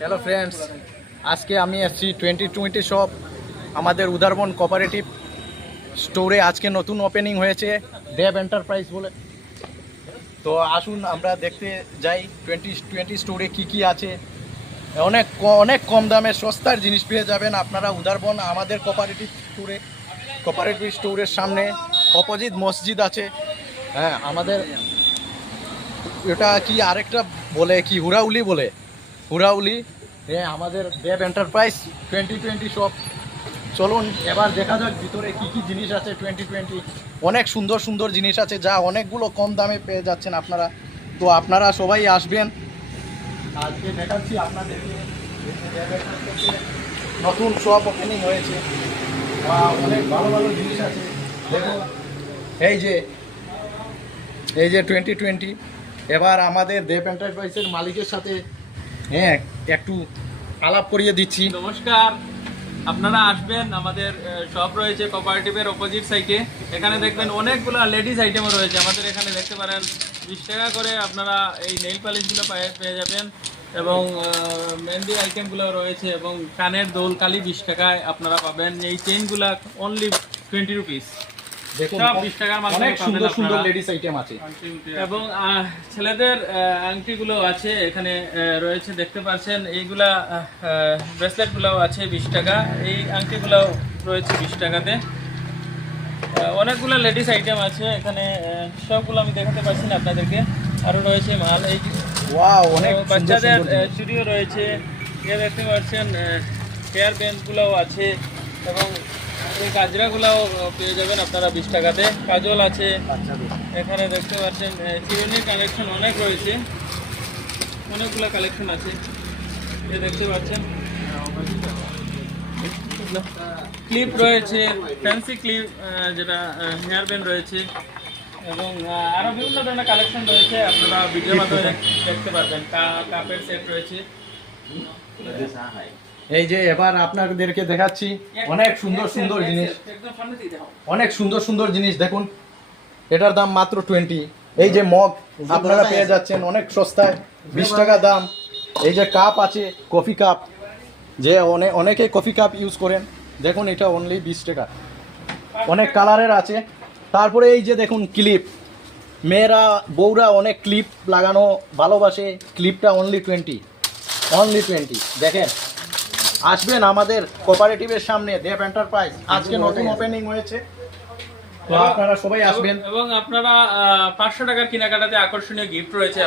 Hello friends, আজকে আমি এসেছি 2020 শপ আমাদের উদারবন কোঅপারেটিভ স্টোরে। আজকে নতুন ওপেনিং হয়েছে দেব এন্টারপ্রাইজ বলে। তো আসুন আমরা দেখতে যাই 2020 স্টোরে কি কি আছে। অনেক কম দামে সস্তার জিনিস পেয়ে যাবেন আপনারা উদারবন আমাদের কোঅপারেটিভ স্টোরের সামনে অপোজিট মসজিদ আছে। হ্যাঁ, আমাদের এটা কি আরেকটা বলে কি হুরাউলি আমাদের দেব এন্টারপ্রাইজ 2020 শপ। চলুন এবার দেখা যাক ভিতরে কি কি জিনিস আছে। 2020 অনেক সুন্দর সুন্দর জিনিস আছে, যা অনেকগুলো কম দামে পেয়ে যাচ্ছেন আপনারা। তো আপনারা সবাই আসবেন। আজকে দেখাচ্ছি আপনাদেরকে নতুন শপ ওপেনিং হয়েছে, অনেক ভালো ভালো জিনিস আছে। দেখুন এই যে 2020। এবার আমাদের দেব এন্টারপ্রাইজের মালিকের সাথে একটু আলাপ করিয়ে দিচ্ছি। নমস্কার, আপনারা আসবেন। আমাদের শপ রয়েছে কোঅপারেটিভের অপোজিট সাইডে। এখানে দেখবেন অনেকগুলো লেডিস আইটেমও রয়েছে। আমাদের এখানে দেখতে পারেন 20 টাকা করে আপনারা এই নেইল পালিশগুলো পেয়ে যাবেন, এবং মেহেন্দি আইটেমগুলো রয়েছে, এবং কানের দোল কালি 20 টাকায় আপনারা পাবেন। এই চেইনগুলো অনলি 20 রুপিস। দেখুন সব 20 টাকার মাধ্যমে অনেক সুন্দর পাবেন সুন্দর আপনারা। লেডিস আইটেম আছে, এবং ছেলেদের আংটিগুলো আছে এখানে রয়েছে, দেখতে পাচ্ছেন। এইগুলা ব্রেসলেটগুলোও আছে 20 টাকা। এই আংটিগুলোও রয়েছে 20 টাকাতে। অনেকগুলো লেডিস আইটেম আছে এখানে, সবগুলো আমি দেখাতে পারছি না আপনাদেরকে। আরও রয়েছে মাল। এই ওয়াও, অনেক সুন্দর বাচ্চাদের সুন্দর জিনিস। চুড়িও রয়েছে, এ দেখতে পাচ্ছেন। হেয়ার ব্যান্ডগুলোও আছে, এবং এই গাজরাগুলোও পেয়ে যাবেন আপনারা 20 টাকাতে। কাজল আছে বাচ্চাদের। এখানে, দেখতে পাচ্ছেন। চিরুনির কালেকশন অনেক রয়েছে, অনেকগুলো কালেকশন আছে, এ দেখতে পাচ্ছেন। ক্লিপ রয়েছে, ফ্যান্সি ক্লিপ, যেটা হেয়ার ব্যান্ড রয়েছে, এবং আরও বিভিন্ন ধরনের কালেকশন রয়েছে। আপনারা ভিডিওর মাধ্যমে দেখতে পারবেন। কাপের সেট রয়েছে। এই যে এবার আপনাদেরকে দেখাচ্ছি অনেক সুন্দর সুন্দর জিনিস, একদম সামনে দিয়ে দাও। অনেক সুন্দর সুন্দর জিনিস। দেখুন এটার দাম মাত্র 20। এই যে মগ আপনারা পেয়ে যাচ্ছেন অনেক সস্তায়, 20 টাকা দাম। এই যে কাপ আছে, কফি কাপ, যে অনেকে কফি কাপ ইউজ করেন, দেখুন এটা অনলি 20 টাকা। অনেক কালারের আছে। তারপরে এই যে দেখুন ক্লিপ, মেয়েরা বউরা অনেক ক্লিপ লাগানো ভালোবাসে, ক্লিপটা অনলি 20 দেখেন। আসবেন আমাদের কোঅপারেটিভের সামনে দেব এন্টারপ্রাইজ, আজকে নতুন ওপেনিং হয়েছে। তো আপনারা সবাই আসবেন। এবং আপনারা 500 টাকার কেনাকাটাতে আকর্ষণীয় গিফট রয়েছে